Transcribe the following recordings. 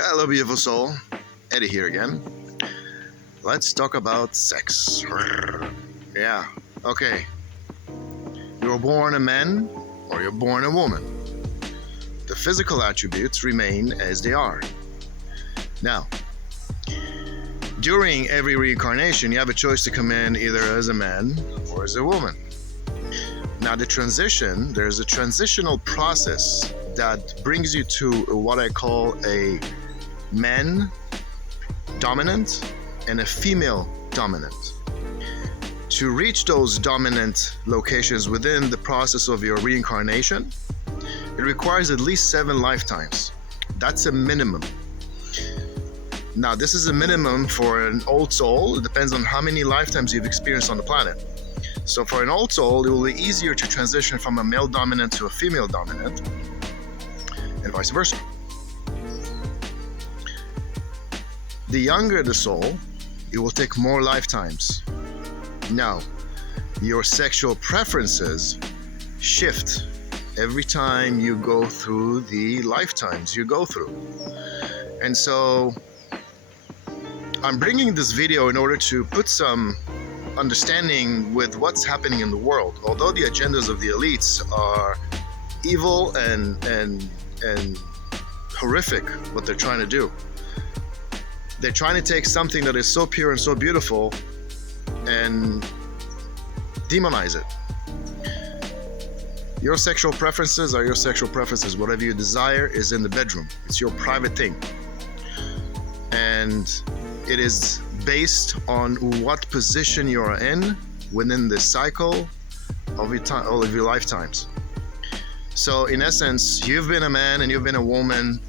Hello, beautiful soul. Eddie here again. Let's talk about sex. Yeah, okay. You're born a man or you're born a woman. The physical attributes remain as they are. Now, during every reincarnation, you have a choice to come in either as a man or as a woman. Now, there's a transitional process that brings you to what I call a man dominant and a female dominant. To reach those dominant locations within the process of your reincarnation, it requires at least 7 lifetimes. That's a minimum. Now, this is a minimum for an old soul. It depends on how many lifetimes you've experienced on the planet. So for an old soul, it will be easier to transition from a male dominant to a female dominant, and vice versa. The younger the soul, it will take more lifetimes. Now, your sexual preferences shift every time you go through the lifetimes you go through. And so I'm bringing this video in order to put some understanding with what's happening in the world. Although the agendas of the elites are evil and horrific, what they're trying to do. They're trying to take something that is so pure and so beautiful and demonize it. Your sexual preferences are your sexual preferences. Whatever you desire is in the bedroom. It's your private thing. And it is based on what position you are in within the cycle of your lifetimes. So in essence, you've been a man and you've been a woman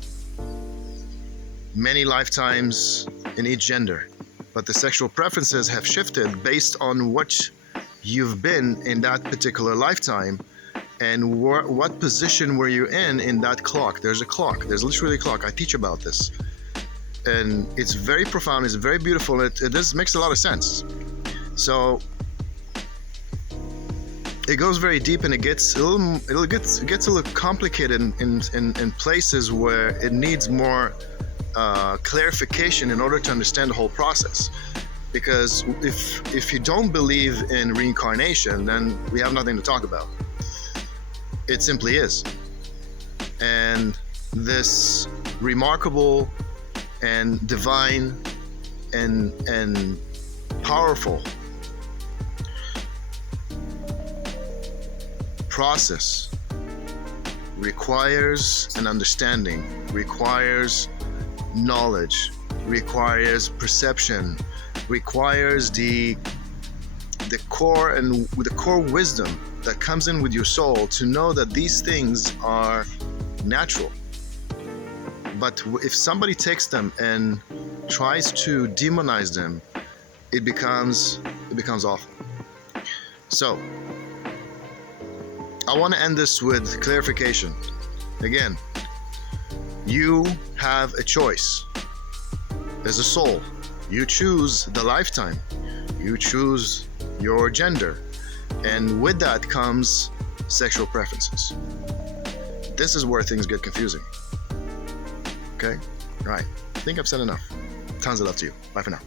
many lifetimes in each gender, but the sexual preferences have shifted based on what you've been in that particular lifetime and what position were you in that clock. There's a clock. There's literally a clock. I teach about this. And it's very profound, it's very beautiful, it makes a lot of sense. So it goes very deep and it gets a little complicated in places where it needs more clarification in order to understand the whole process. Because if you don't believe in reincarnation, then we have nothing to talk about. It simply is. And this remarkable and divine and powerful process requires an understanding, requires knowledge, requires perception, requires the core wisdom that comes in with your soul to know that these things are natural. But if somebody takes them and tries to demonize them, it becomes awful. So I want to end this with clarification. Again, you have a choice. As a soul, you choose the lifetime. You choose your gender. And with that comes sexual preferences. This is where things get confusing. Okay? All right. I think I've said enough. Tons of love to you. Bye for now.